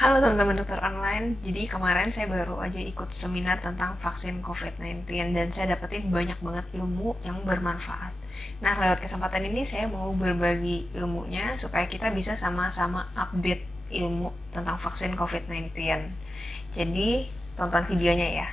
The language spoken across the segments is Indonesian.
Halo teman-teman dokter online, jadi kemarin saya baru aja ikut seminar tentang vaksin COVID-19 dan saya dapetin banyak banget ilmu yang bermanfaat. Nah, lewat kesempatan ini saya mau berbagi ilmunya supaya kita bisa sama-sama update ilmu tentang vaksin COVID-19. Jadi, tonton videonya ya.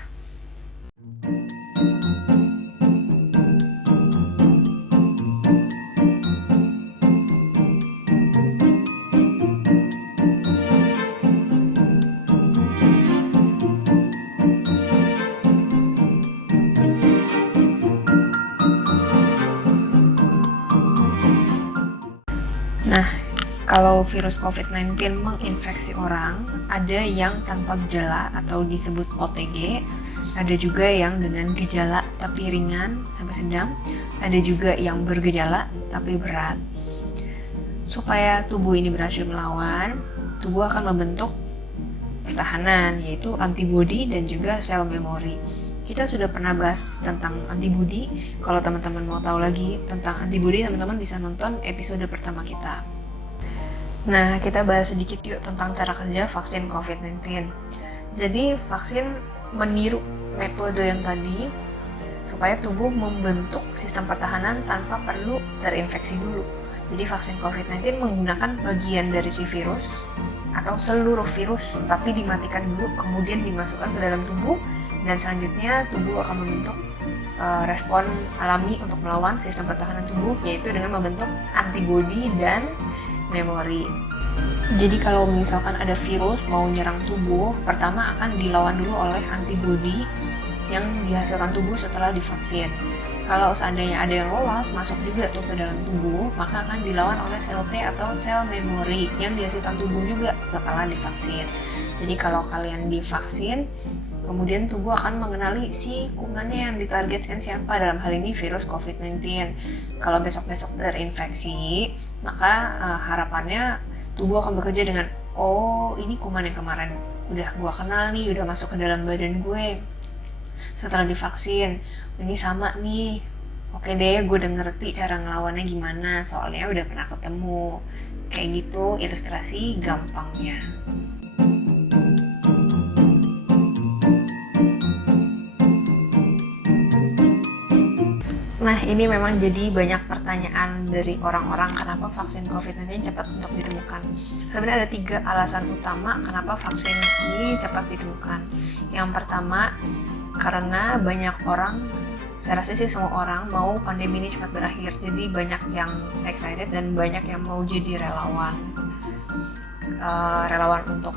Nah, kalau virus COVID-19 menginfeksi orang, ada yang tanpa gejala atau disebut OTG, ada juga yang dengan gejala tapi ringan sampai sedang, ada juga yang bergejala tapi berat. Supaya tubuh ini berhasil melawan, tubuh akan membentuk pertahanan, yaitu antibodi dan juga sel memori. Kita sudah pernah bahas tentang antibodi. Kalau teman-teman mau tahu lagi tentang antibodi, teman-teman bisa nonton episode pertama kita. Nah, kita bahas sedikit yuk tentang cara kerja vaksin COVID-19. Jadi, vaksin meniru metode yang tadi supaya tubuh membentuk sistem pertahanan tanpa perlu terinfeksi dulu. Jadi, vaksin COVID-19 menggunakan bagian dari si virus atau seluruh virus, tapi dimatikan dulu, kemudian dimasukkan ke dalam tubuh, dan selanjutnya tubuh akan membentuk respon alami untuk melawan sistem pertahanan tubuh, yaitu dengan membentuk antibodi dan memori. Jadi kalau misalkan ada virus mau nyerang tubuh, pertama akan dilawan dulu oleh antibodi yang dihasilkan tubuh setelah divaksin. Kalau seandainya ada yang lolos masuk juga tuh ke dalam tubuh, maka akan dilawan oleh sel T atau sel memori yang dihasilkan tubuh juga setelah divaksin. Jadi kalau kalian divaksin, kemudian tubuh akan mengenali si kumannya yang ditargetkan siapa, dalam hal ini virus COVID-19. Kalau besok-besok terinfeksi, maka harapannya tubuh akan bekerja dengan, oh ini kuman yang kemarin udah gue kenal nih, udah masuk ke dalam badan gue setelah divaksin, ini sama nih, oke deh gue udah ngerti cara ngelawannya gimana, soalnya udah pernah ketemu. Kayak gitu ilustrasi gampangnya. Nah, ini memang jadi banyak pertanyaan dari orang-orang kenapa vaksin COVID-19 cepat untuk ditemukan. Sebenarnya ada 3 alasan utama kenapa vaksin ini cepat ditemukan. Yang pertama, karena banyak orang, saya rasa sih semua orang mau pandemi ini cepat berakhir. Jadi banyak yang excited dan banyak yang mau jadi relawan. Relawan untuk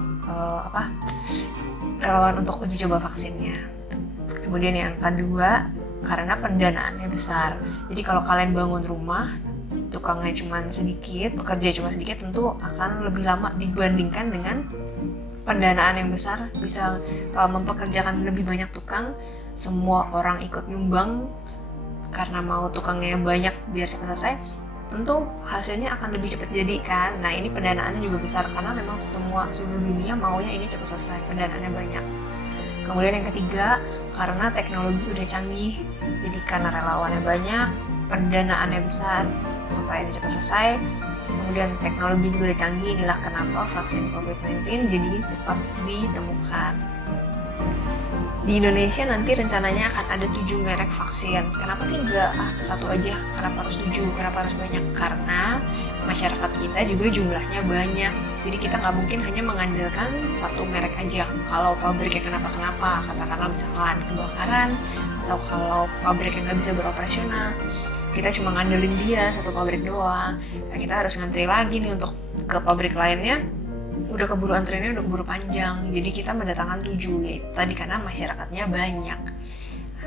relawan untuk uji coba vaksinnya. Kemudian yang kedua, karena pendanaannya besar. Jadi kalau kalian bangun rumah, tukangnya cuma sedikit, pekerja cuma sedikit, tentu akan lebih lama dibandingkan dengan pendanaan yang besar, bisa mempekerjakan lebih banyak tukang, semua orang ikut nyumbang karena mau tukangnya banyak biar cepat selesai, tentu hasilnya akan lebih cepat jadi kan. Nah, ini pendanaannya juga besar karena memang semua seluruh dunia maunya ini cepat selesai, pendanaannya banyak. Kemudian yang ketiga, karena teknologi udah canggih, jadi karena relawannya banyak, pendanaannya besar supaya ini cepat selesai, kemudian teknologi juga udah canggih, inilah kenapa vaksin COVID-19 jadi cepat ditemukan. Di Indonesia nanti rencananya akan ada 7 merek vaksin. Kenapa sih nggak satu aja? Kenapa harus 7? Kenapa harus banyak? Karena masyarakat kita juga jumlahnya banyak. Jadi kita nggak mungkin hanya mengandalkan satu merek aja. Kalau pabriknya kenapa-kenapa, katakanlah misalkan kebakaran, atau kalau pabriknya nggak bisa beroperasional, kita cuma ngandelin dia satu pabrik doang. Nah, kita harus ngantri lagi nih untuk ke pabrik lainnya. Udah keburu antriannya udah keburu panjang, jadi kita mendatangkan 7, yaitu tadi karena masyarakatnya banyak.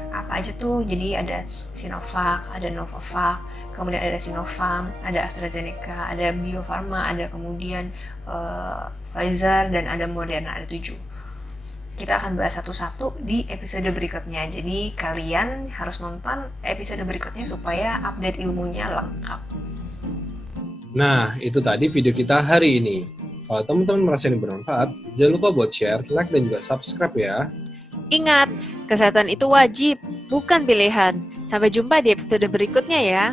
Apa aja tuh? Jadi ada Sinovac, ada Novavax, kemudian ada Sinopharm, ada AstraZeneca, ada Bio Farma, ada kemudian Pfizer, dan ada Moderna, ada 7. Kita akan bahas satu-satu di episode berikutnya, jadi kalian harus nonton episode berikutnya supaya update ilmunya lengkap. Nah, itu tadi video kita hari ini. Kalau teman-teman merasa ini bermanfaat, jangan lupa buat share, like, dan juga subscribe ya. Ingat, kesehatan itu wajib, bukan pilihan. Sampai jumpa di episode berikutnya ya.